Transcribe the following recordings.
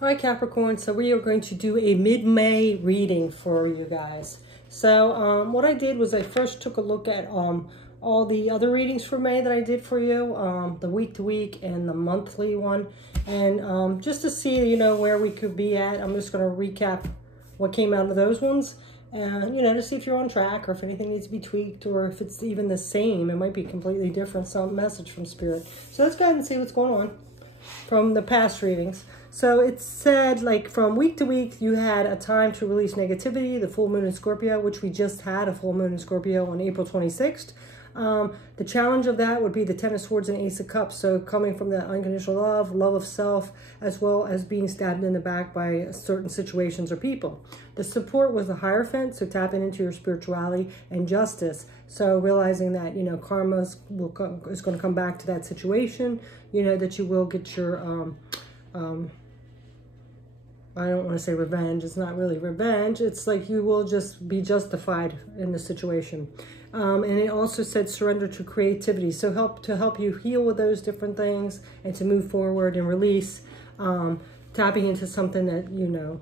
All right, Capricorn, so we are going to do a mid-May reading for you guys. So what I did was I first took a look at all the other readings for May that I did for you, the week-to-week and the monthly one. And just to see, you know, where we could be at, I'm just going to recap what came out of those ones. And, you know, to see if you're on track or if anything needs to be tweaked or if it's even the same. It might be completely different, some message from Spirit. So let's go ahead and see what's going on from the past readings. So it said, like, from week to week, you had a time to release negativity, the full moon in Scorpio, which we just had a full moon in Scorpio on April 26th. The challenge of that would be the Ten of Swords and Ace of Cups. So coming from that unconditional love, love of self, as well as being stabbed in the back by certain situations or people. The support was the Hierophant, so tapping into your spirituality and justice. So realizing that, you know, karma is going to come back to that situation, you know, that you will get your, I don't want to say revenge. It's not really revenge. It's like you will just be justified in the situation. And it also said surrender to creativity. So help you heal with those different things and to move forward and release, tapping into something that, you know,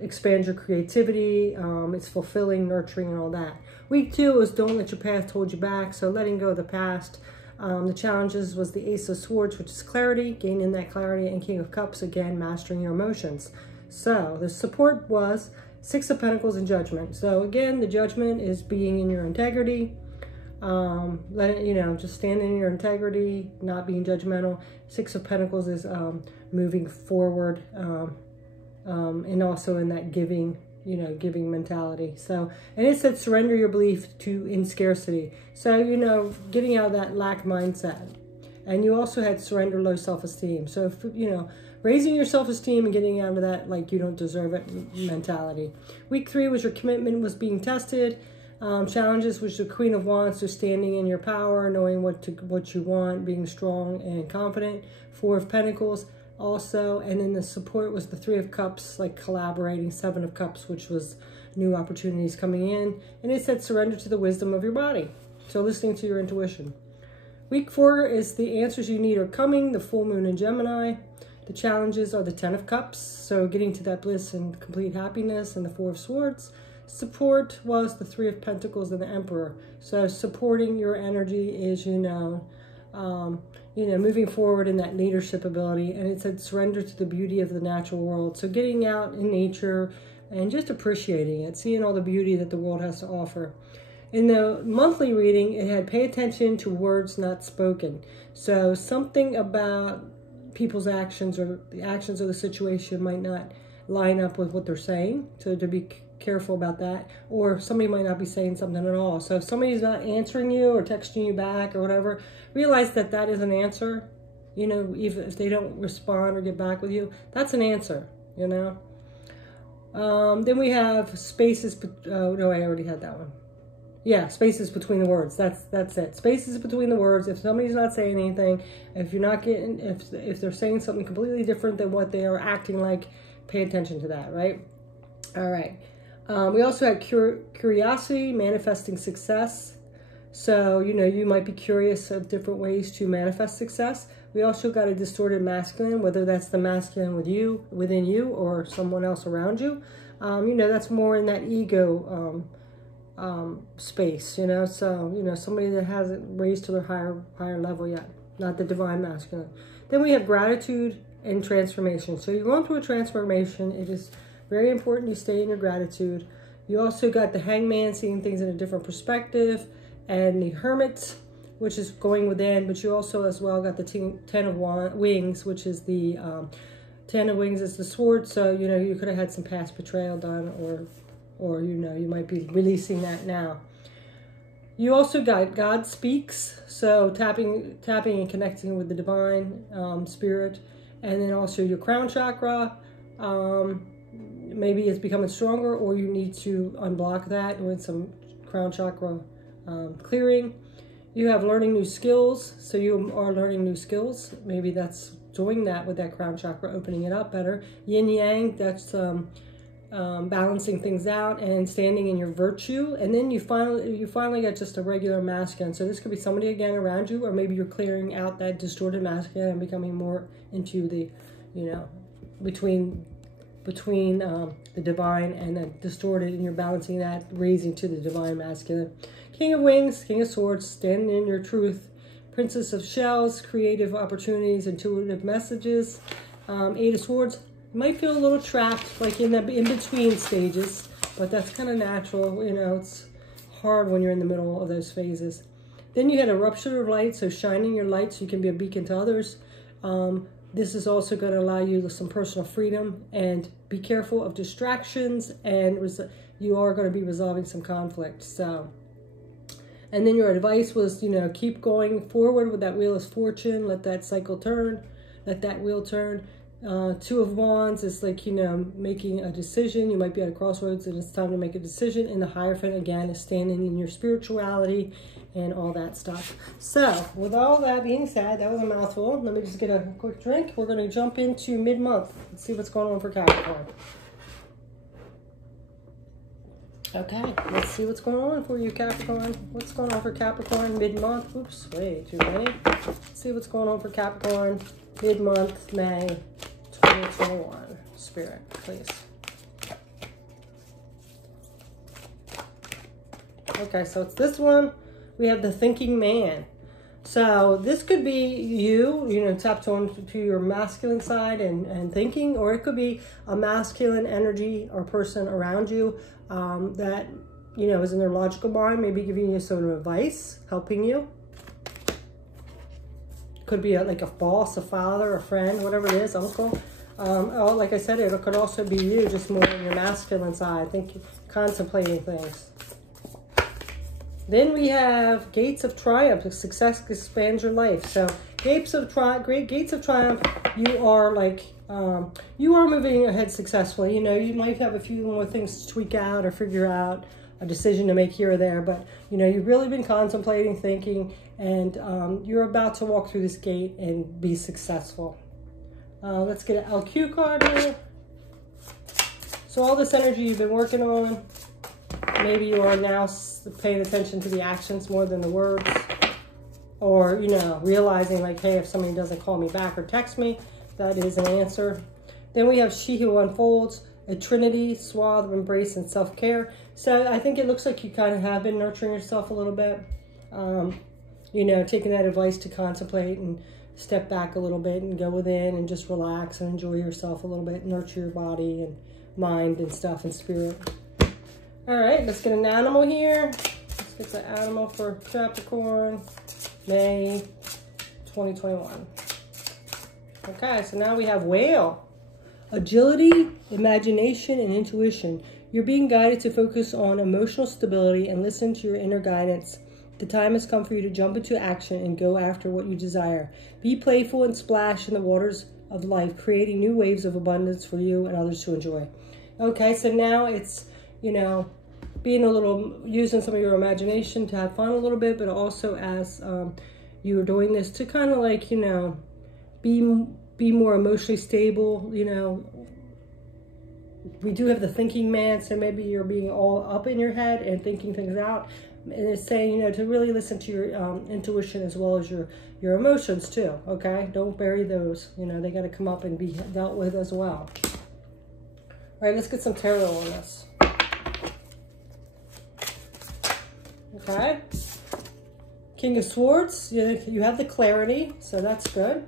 expands your creativity. It's fulfilling, nurturing, and all that. Week 2 was don't let your past hold you back. So letting go of the past. The challenges was the Ace of Swords, which is clarity, gaining that clarity, and King of Cups, again, mastering your emotions. So the support was Six of Pentacles and Judgment. So again, the Judgment is being in your integrity, you know, just standing in your integrity, not being judgmental. Six of Pentacles is moving forward, and also in that giving, you know, giving mentality. So, and it said surrender your belief in scarcity. So, you know, getting out of that lack mindset. And you also had surrender low self-esteem. So, if, you know, raising your self-esteem and getting out of that like you don't deserve it mentality. Week 3 was your commitment was being tested. Challenges was the Queen of Wands, so standing in your power, knowing what you want, being strong and confident. 4 of Pentacles also, and then the support was the 3 of Cups, like collaborating. 7 of Cups, which was new opportunities coming in. And it said surrender to the wisdom of your body. So listening to your intuition. Week 4 is the answers you need are coming, the full moon in Gemini. The challenges are the 10 of Cups, so getting to that bliss and complete happiness, and the 4 of Swords. Support was the 3 of Pentacles and the Emperor. So supporting your energy is, you know, moving forward in that leadership ability. And it said surrender to the beauty of the natural world. So getting out in nature and just appreciating it, seeing all the beauty that the world has to offer. In the monthly reading, it had pay attention to words not spoken. So something about people's actions or the actions of the situation might not line up with what they're saying. So to be careful about that. Or somebody might not be saying something at all. So if somebody's not answering you or texting you back or whatever, realize that that is an answer. You know, even if they don't respond or get back with you, that's an answer, you know. Then we have spaces. Oh, no, I already had that one. Yeah, spaces between the words. That's it. Spaces between the words. If somebody's not saying anything, if you're not getting, if they're saying something completely different than what they are acting like, pay attention to that, right? All right. We also had curiosity, manifesting success. So, you know, you might be curious of different ways to manifest success. We also got a distorted masculine, whether that's the masculine within you or someone else around you. You know, that's more in that ego space, you know. So, you know, somebody that hasn't raised to their higher level yet, not the divine masculine. Then we have gratitude and transformation. So you're going through a transformation. It is very important you stay in your gratitude. You also got the Hangman, seeing things in a different perspective, and the Hermit, which is going within, but you also as well got the Ten of Wings, which is the 10 of Wings is the sword. So, you know, you could have had some past betrayal done, or you know, you might be releasing that now. You also got God Speaks, so tapping and connecting with the divine spirit. And then also your crown chakra, maybe it's becoming stronger, or you need to unblock that with some crown chakra clearing. You have learning new skills, so you are learning new skills. Maybe that's doing that with that crown chakra, opening it up better. Yin Yang, that's balancing things out and standing in your virtue. And then you finally get just a regular masculine. So this could be somebody again around you, or maybe you're clearing out that distorted masculine and becoming more into the, you know, between the divine and the distorted, and you're balancing that, raising to the divine masculine. King of Wings, King of Swords, standing in your truth. Princess of Shells, creative opportunities, intuitive messages. Eight of Swords, you might feel a little trapped, like in between stages, but that's kind of natural. You know, it's hard when you're in the middle of those phases. Then you had Eruption of Light, so shining your light so you can be a beacon to others. This is also going to allow you some personal freedom, and be careful of distractions, and you are going to be resolving some conflict. So, and then your advice was, you know, keep going forward with that wheel of fortune. Let that cycle turn. Let that wheel turn. Two of Wands is like, you know, making a decision. You might be at a crossroads and it's time to make a decision. And the Hierophant, again, is standing in your spirituality and all that stuff. So, with all that being said, that was a mouthful. Let me just get a quick drink. We're going to jump into mid-month. Let's see what's going on for Capricorn. Okay, let's see what's going on for you, Capricorn. What's going on for Capricorn mid-month? Oops, way too many. Let's see what's going on for Capricorn mid-month, May 2021. Spirit, please. Okay, so it's this one. We have the Thinking Man. So this could be you know, tapped on to your masculine side and thinking, or it could be a masculine energy or person around you that, you know, is in their logical mind, maybe giving you some advice, helping you. Could be like a boss, a father, a friend, whatever it is, uncle. Or like I said, it could also be you, just more on your masculine side, contemplating things. Then we have Gates of Triumph. Success expands your life. So Gates of Triumph, you are like, you are moving ahead successfully. You know, you might have a few more things to tweak out or figure out, a decision to make here or there. But, you know, you've really been contemplating, thinking, and you're about to walk through this gate and be successful. Let's get an LQ card here. So all this energy you've been working on, maybe you are now paying attention to the actions more than the words, or, you know, realizing like, hey, if somebody doesn't call me back or text me, that is an answer. Then we have She Who Unfolds, a trinity, suave, embrace, and self-care. So I think it looks like you kind of have been nurturing yourself a little bit, you know, taking that advice to contemplate and step back a little bit and go within and just relax and enjoy yourself a little bit, nurture your body and mind and stuff and spirit. All right, let's get an animal here. Let's get the animal for Capricorn, May 2021. Okay, so now we have Whale. Agility, imagination, and intuition. You're being guided to focus on emotional stability and listen to your inner guidance. The time has come for you to jump into action and go after what you desire. Be playful and splash in the waters of life, creating new waves of abundance for you and others to enjoy. Okay, so now it's, you know, using some of your imagination to have fun a little bit, but also as you are doing this to kind of like, you know, be more emotionally stable. You know, we do have the Thinking Man, so maybe you're being all up in your head and thinking things out. And it's saying, you know, to really listen to your intuition as well as your emotions too, okay? Don't bury those. You know, they got to come up and be dealt with as well. All right, let's get some tarot on this. Okay. King of Swords, you have the clarity, so that's good.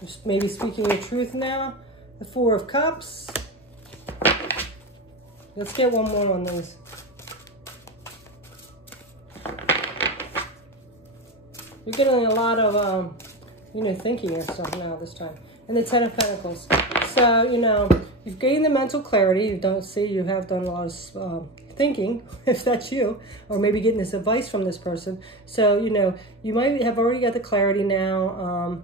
Just maybe speaking your truth now. The Four of Cups. Let's get one more on these. You're getting a lot of, you know, thinking and stuff now this time. And the Ten of Pentacles. So, you know, you've gained the mental clarity. You have done a lot of thinking, if that's you, or maybe getting this advice from this person. So, you know, you might have already got the clarity now,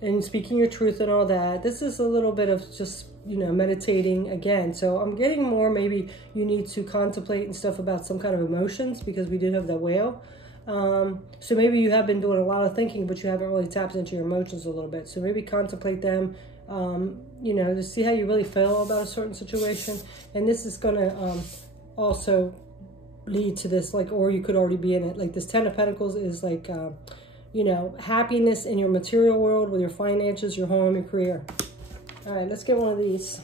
and speaking your truth and all that. This is a little bit of just, you know, meditating again. So I'm getting more, maybe you need to contemplate and stuff about some kind of emotions, because we did have the Whale. So maybe you have been doing a lot of thinking, but you haven't really tapped into your emotions a little bit. So maybe contemplate them, you know, to see how you really feel about a certain situation. And this is going to also lead to this, like, or you could already be in it. Like this Ten of Pentacles is like, you know, happiness in your material world with your finances, your home, your career. All right, let's get one of these.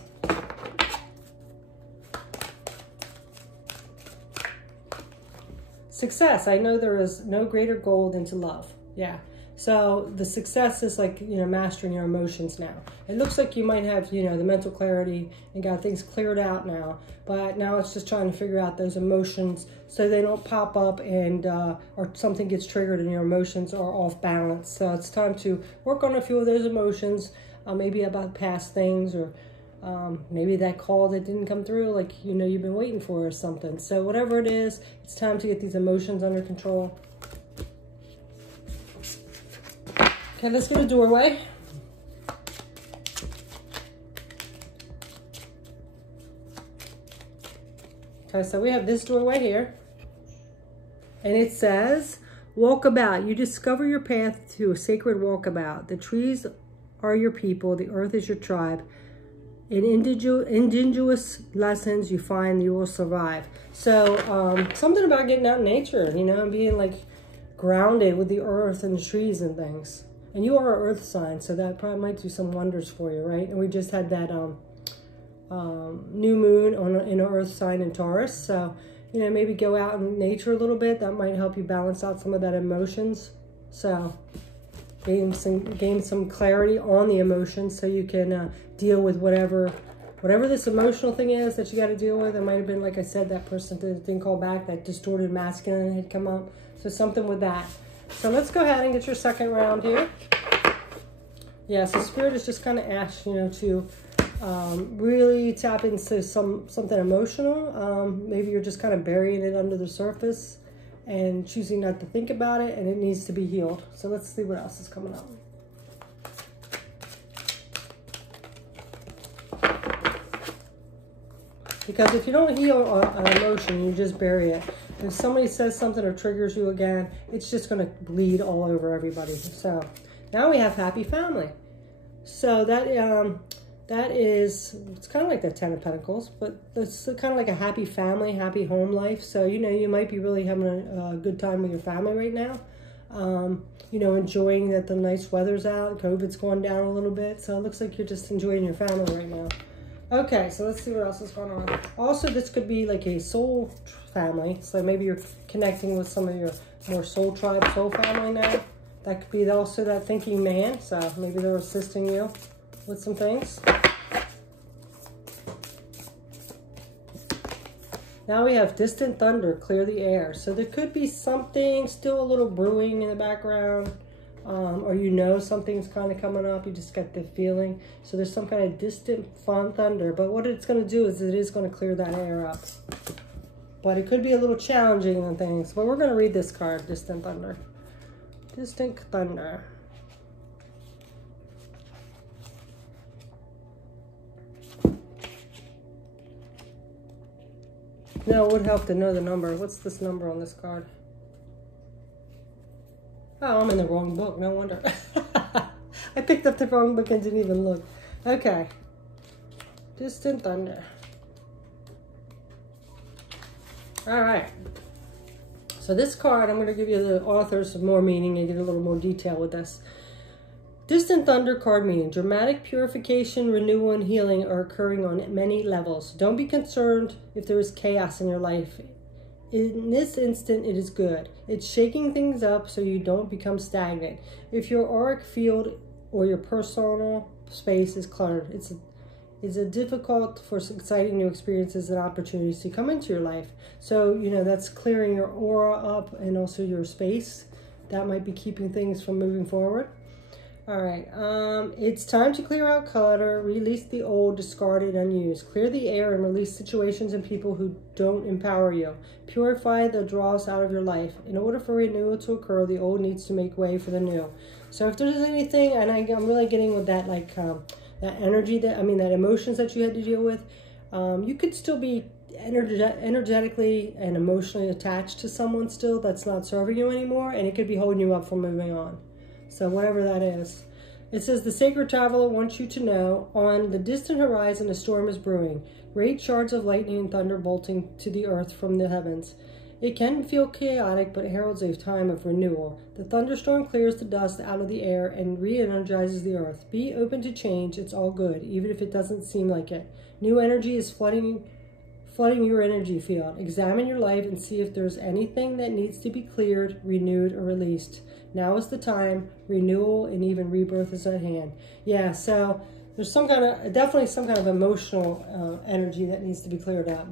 Success. I know there is no greater goal than to love. Yeah. So the success is like, you know, mastering your emotions now. It looks like you might have, you know, the mental clarity and got things cleared out now. But now it's just trying to figure out those emotions so they don't pop up and or something gets triggered and your emotions are off balance. So it's time to work on a few of those emotions, maybe about past things, or maybe that call that didn't come through, like, you know, you've been waiting for or something. So whatever it is, it's time to get these emotions under control. Okay, let's get a doorway. Okay, so we have this doorway here. And it says, walk about. You discover your path to a sacred walkabout. The trees are your people. The earth is your tribe. In indigenous lessons you find you will survive. So something about getting out in nature, you know, and being like grounded with the earth and the trees and things. And you are an earth sign, so that probably might do some wonders for you, right? And we just had that new moon in an earth sign in Taurus. So, you know, maybe go out in nature a little bit. That might help you balance out some of that emotions. So gain some clarity on the emotions so you can deal with whatever this emotional thing is that you got to deal with. It might have been, like I said, that person that didn't call back, that distorted masculine had come up. So something with that. So let's go ahead and get your second round here. Yeah, so Spirit is just kind of asked, you know, to really tap into something emotional. Maybe you're just kind of burying it under the surface and choosing not to think about it, and it needs to be healed. So let's see what else is coming up. Because if you don't heal an emotion, you just bury it. If somebody says something or triggers you again, it's just going to bleed all over everybody. So now we have happy family. So that is, it's kind of like the Ten of Pentacles, but it's kind of like a happy family, happy home life. So, you know, you might be really having a good time with your family right now. You know, enjoying that the nice weather's out. COVID's going down a little bit. So it looks like you're just enjoying your family right now. Okay, so let's see what else is going on. Also, this could be like a soul family. So maybe you're connecting with some of your more soul tribe, soul family now. That could be also that thinking man. So maybe they're assisting you with some things. Now we have distant thunder, clear the air. So there could be something still a little brewing in the background. Or you know something's kind of coming up, you just get the feeling. So there's some kind of distant thunder, but what it's going to do is it is going to clear that air up. But it could be a little challenging and things. But we're going to read this card, Distant Thunder. Distant Thunder. No, it would help to know the number. What's this number on this card? Oh, I'm in the wrong book. No wonder. I picked up the wrong book and didn't even look. Okay. Distant Thunder. All right. So this card, I'm going to give you the author some more meaning and get a little more detail with this. Distant Thunder card meaning. Dramatic purification, renewal, and healing are occurring on many levels. Don't be concerned if there is chaos in your life. In this instant, it is good. It's shaking things up so you don't become stagnant. If your auric field or your personal space is cluttered, it's difficult for exciting new experiences and opportunities to come into your life. So, you know, that's clearing your aura up and also your space. That might be keeping things from moving forward. All right, it's time to clear out clutter, release the old, discarded, unused. Clear the air and release situations and people who don't empower you. Purify the dross out of your life. In order for renewal to occur, the old needs to make way for the new. So if there's anything, and I'm really getting with that, like that energy, that emotions that you had to deal with, you could still be energetically and emotionally attached to someone still that's not serving you anymore, and it could be holding you up from moving on. So whatever that is. It says, the sacred traveler wants you to know, on the distant horizon, a storm is brewing. Great shards of lightning and thunder bolting to the earth from the heavens. It can feel chaotic, but it heralds a time of renewal. The thunderstorm clears the dust out of the air and re-energizes the earth. Be open to change. It's all good, even if it doesn't seem like it. New energy is flooding your energy field. Examine your life and see if there's anything that needs to be cleared, renewed, or released. Now is the time. Renewal and even rebirth is at hand. Yeah, so there's definitely some kind of emotional energy that needs to be cleared up.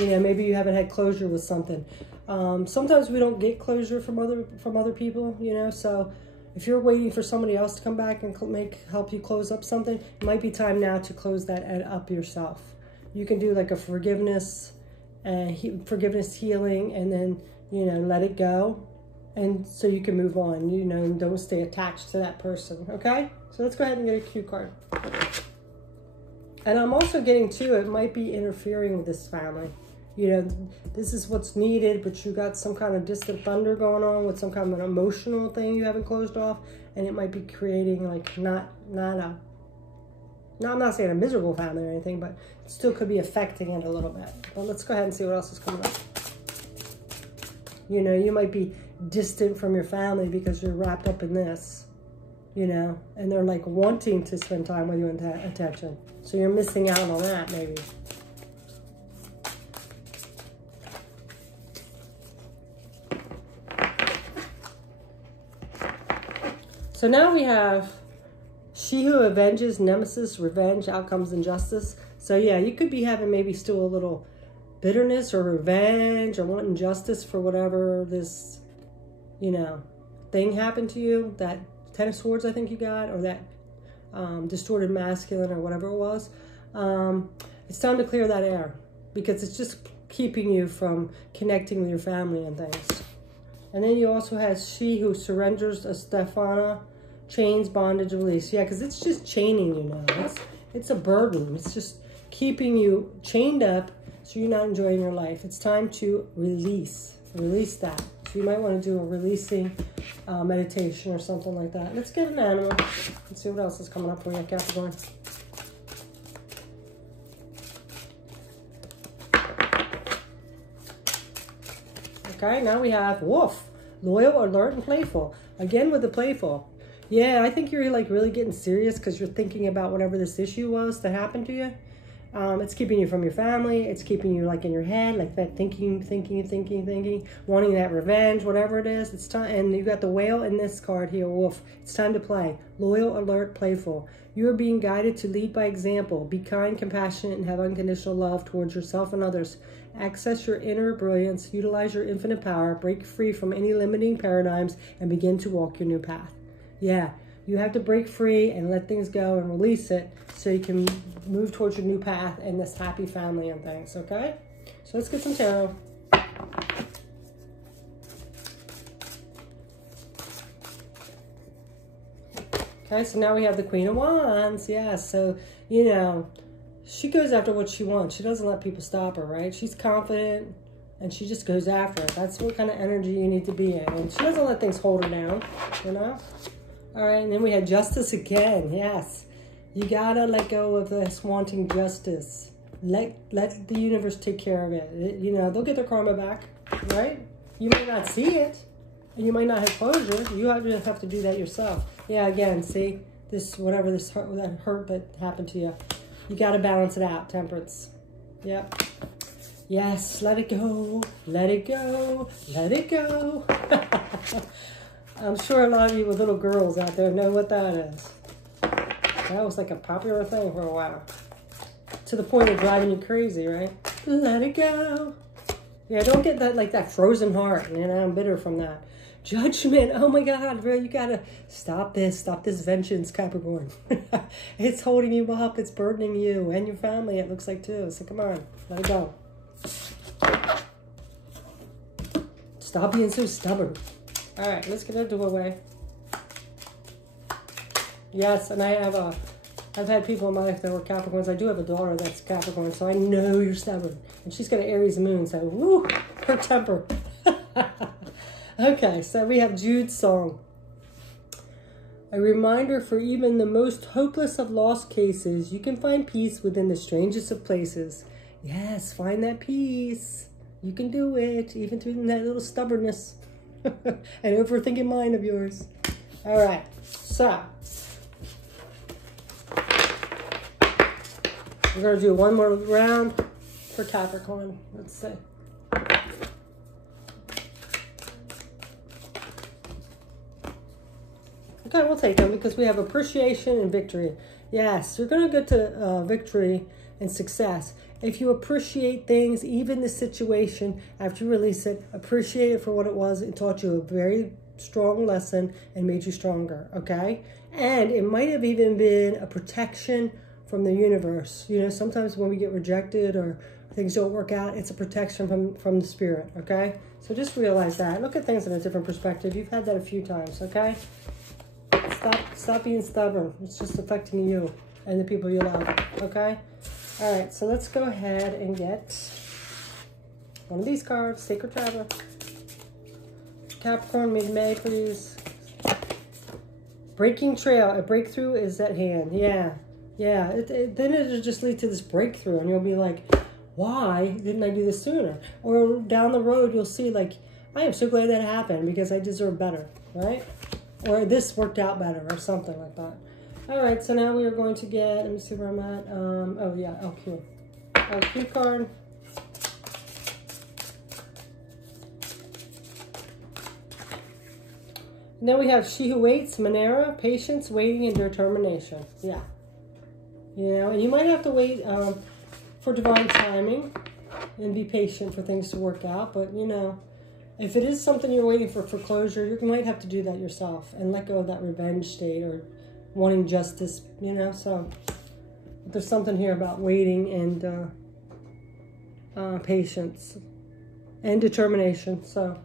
You know, maybe you haven't had closure with something. Sometimes we don't get closure from other people, you know, so if you're waiting for somebody else to come back and help you close up something, it might be time now to close that up yourself. You can do like a forgiveness healing, and then, you know, let it go, and so you can move on, you know, and don't stay attached to that person, okay? So let's go ahead and get a cue card. And I'm also getting too, it might be interfering with this family. You know, this is what's needed, but you got some kind of distant thunder going on with some kind of an emotional thing you haven't closed off, and it might be creating like I'm not saying a miserable family or anything, but it still could be affecting it a little bit. But let's go ahead and see what else is coming up. You know, you might be distant from your family because you're wrapped up in this, you know, and they're like wanting to spend time with you and attention. So you're missing out on that, maybe. So now we have she who avenges, nemesis, revenge, outcomes, and justice. So yeah, you could be having maybe still a little bitterness or revenge or wanting justice for whatever this, you know, thing happened to you. That Ten of Swords I think you got, or that distorted masculine or whatever it was. It's time to clear that air because it's just keeping you from connecting with your family and things. And then you also have she who surrenders, a Stephana, chains, bondage, release. Yeah, because it's just chaining you now. It's a burden. It's just keeping you chained up so you're not enjoying your life. It's time to release that. So you might want to do a releasing meditation or something like that. Let's get an animal. Let's see what else is coming up for you, Capricorn. Okay, now we have wolf. Loyal, alert, and playful. Again with the playful. Yeah, I think you're like really getting serious because you're thinking about whatever this issue was that happened to you. It's keeping you from your family. It's keeping you like in your head, like that thinking, wanting that revenge, whatever it is. It's time. And you got the whale in this card here, wolf. It's time to play. Loyal, alert, playful. You are being guided to lead by example. Be kind, compassionate, and have unconditional love towards yourself and others. Access your inner brilliance. Utilize your infinite power. Break free from any limiting paradigms and begin to walk your new path. Yeah, you have to break free and let things go and release it so you can move towards your new path and this happy family and things, okay? So let's get some tarot. Okay, so now we have the Queen of Wands. Yeah, so, you know, she goes after what she wants. She doesn't let people stop her, right? She's confident and she just goes after it. That's what kind of energy you need to be in. And she doesn't let things hold her down, you know? All right, and then we had justice again. Yes, you gotta let go of this wanting justice. Let the universe take care of it. You know, they'll get their karma back, right? You may not see it, and you might not have closure. You have to do that yourself. Yeah, again, see this that hurt that happened to you. You gotta balance it out. Temperance. Yep. Yes, let it go. Let it go. Let it go. I'm sure a lot of you with little girls out there know what that is. That was like a popular thing for a while. To the point of driving you crazy, right? Let it go. Yeah, don't get that like that frozen heart. You know, I'm bitter from that. Judgment. Oh my God, bro, you gotta stop this vengeance, Capricorn. It's holding you up. It's burdening you and your family, it looks like too. So come on, let it go. Stop being so stubborn. All right, let's get into away. Yes, and I've had people in my life that were Capricorns. I do have a daughter that's Capricorn, so I know you're stubborn. And she's got an Aries moon, so woo, her temper. Okay, so we have Jude's song. A reminder for even the most hopeless of lost cases, you can find peace within the strangest of places. Yes, find that peace. You can do it, even through that little stubbornness and overthinking mind of yours. All right, so we're going to do one more round for Capricorn. Let's see. Okay, we'll take them because we have appreciation and victory. Yes, you're going to get to victory and success. If you appreciate things, even the situation, after you release it, appreciate it for what it was. It taught you a very strong lesson and made you stronger, okay? And it might have even been a protection from the universe. You know, sometimes when we get rejected or things don't work out, it's a protection from the spirit, okay? So just realize that. Look at things in a different perspective. You've had that a few times, okay? Stop being stubborn. It's just affecting you and the people you love, okay? All right, so let's go ahead and get one of these cards, Sacred Traveler. Capricorn Mid May, please. Breaking trail. A breakthrough is at hand. Yeah. Then it'll just lead to this breakthrough, and you'll be like, why didn't I do this sooner? Or down the road, you'll see, like, I am so glad that happened because I deserve better, right? Or this worked out better or something like that. All right, so now we are going to get, let me see where I'm at. Oh, yeah, LQ. LQ card. And then we have She Who Waits, Monera, patience, waiting, and determination. Yeah. You know, and you might have to wait for divine timing and be patient for things to work out. But, you know, if it is something you're waiting for closure, you might have to do that yourself and let go of that revenge state or wanting justice, you know. So there's something here about waiting and patience and determination. So,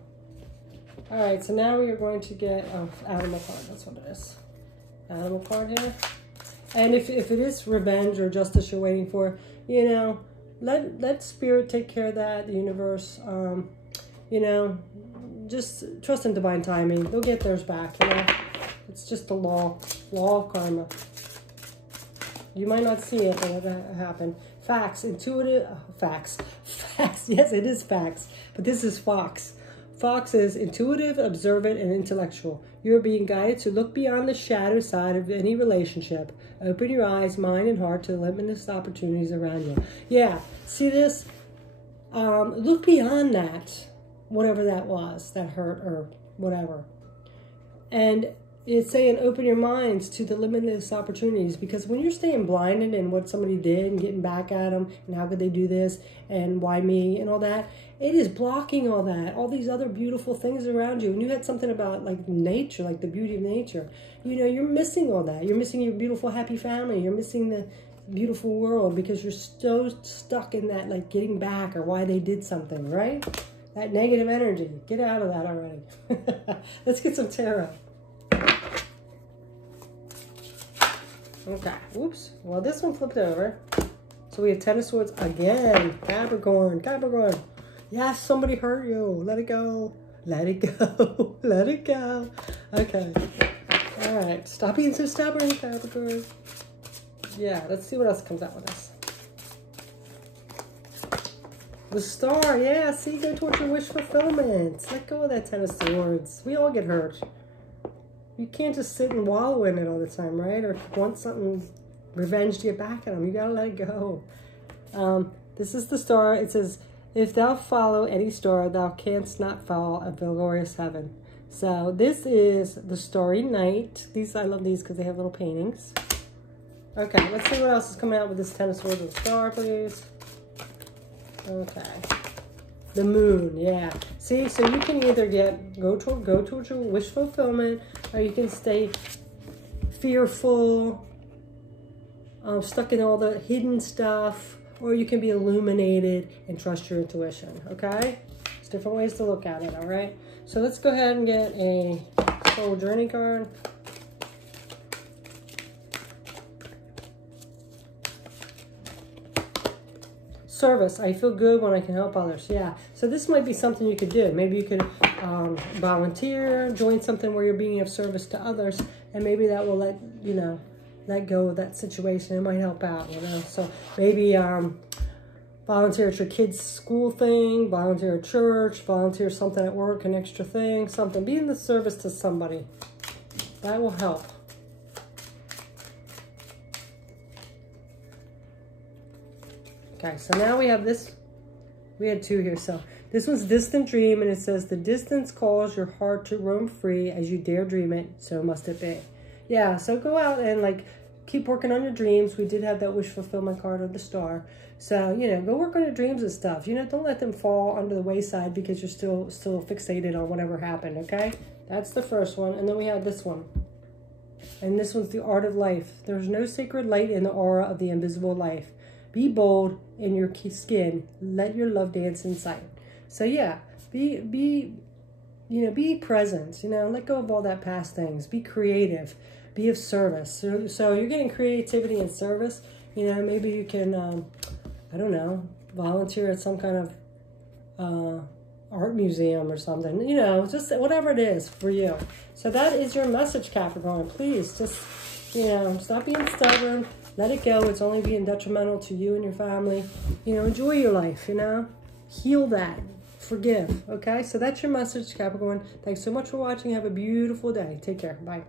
all right, so now we are going to get animal card. That's what it is. Animal card here. And if it is revenge or justice you're waiting for, you know, let spirit take care of that, the universe. You know, just trust in divine timing. They'll get theirs back, you know. It's just the law of karma. You might not see it, but it'll happen. Facts, intuitive, facts. Yes, it is facts. But this is Fox. Fox is intuitive, observant, and intellectual. You're being guided to look beyond the shadow side of any relationship. Open your eyes, mind, and heart to the limitless opportunities around you. Yeah, see this? Look beyond that. Whatever that was, that hurt or whatever. And it's saying open your minds to the limitless opportunities, because when you're staying blinded in what somebody did and getting back at them and how could they do this and why me and all that, it is blocking all that, all these other beautiful things around you. And you had something about like nature, like the beauty of nature. You know, you're missing all that. You're missing your beautiful, happy family. You're missing the beautiful world because you're so stuck in that, like getting back or why they did something, right? That negative energy. Get out of that already. Let's get some tarot. Okay. Oops. Well, this one flipped over. So we have Ten of Swords again. Capricorn. Capricorn. Yes, somebody hurt you. Let it go. Let it go. Let it go. Okay. All right. Stop being so stubborn, Capricorn. Yeah. Let's see what else comes out with this. The Star, yeah, see, go towards your wish fulfillment. Let go of that Ten of Swords. We all get hurt. You can't just sit and wallow in it all the time, right? Or want something, revenge to get back at them. You gotta let it go. This is the Star. It says, if thou follow any star, thou canst not fall a glorious heaven. So this is the Starry Night. These, I love these because they have little paintings. Okay, let's see what else is coming out with this Ten of Swords and Star, please. Okay, the Moon, yeah. See, so you can either go towards your wish fulfillment, or you can stay fearful, stuck in all the hidden stuff, or you can be illuminated and trust your intuition. Okay, there's different ways to look at it. All right, so let's go ahead and get a Soul Journey card. Service. I feel good when I can help others. Yeah. So this might be something you could do. Maybe you could volunteer, join something where you're being of service to others, and maybe that will let go of that situation. It might help out, you know. So maybe Volunteer at your kids' school thing, volunteer at church, volunteer something at work, an extra thing, something. Be in the service to somebody. That will help. Okay, so now we have this. We had two here. So this one's distant dream, and it says, the distance calls your heart to roam free. As you dare dream it, so must it be. Yeah, so go out and like keep working on your dreams. We did have that wish fulfillment card of the star. So, you know, go work on your dreams and stuff. You know, don't let them fall under the wayside because you're still fixated on whatever happened, okay? That's the first one. And then we have this one. And this one's the art of life. There's no sacred light in the aura of the invisible life. Be bold in your skin. Let your love dance inside. So, yeah, be present. You know, let go of all that past things. Be creative. Be of service. So you're getting creativity and service. You know, maybe you can, I don't know, volunteer at some kind of art museum or something. You know, just whatever it is for you. So that is your message, Capricorn. Please just, you know, stop being stubborn. Let it go. It's only being detrimental to you and your family. You know, enjoy your life, you know. Heal that. Forgive, okay? So that's your message, Capricorn. Thanks so much for watching. Have a beautiful day. Take care. Bye.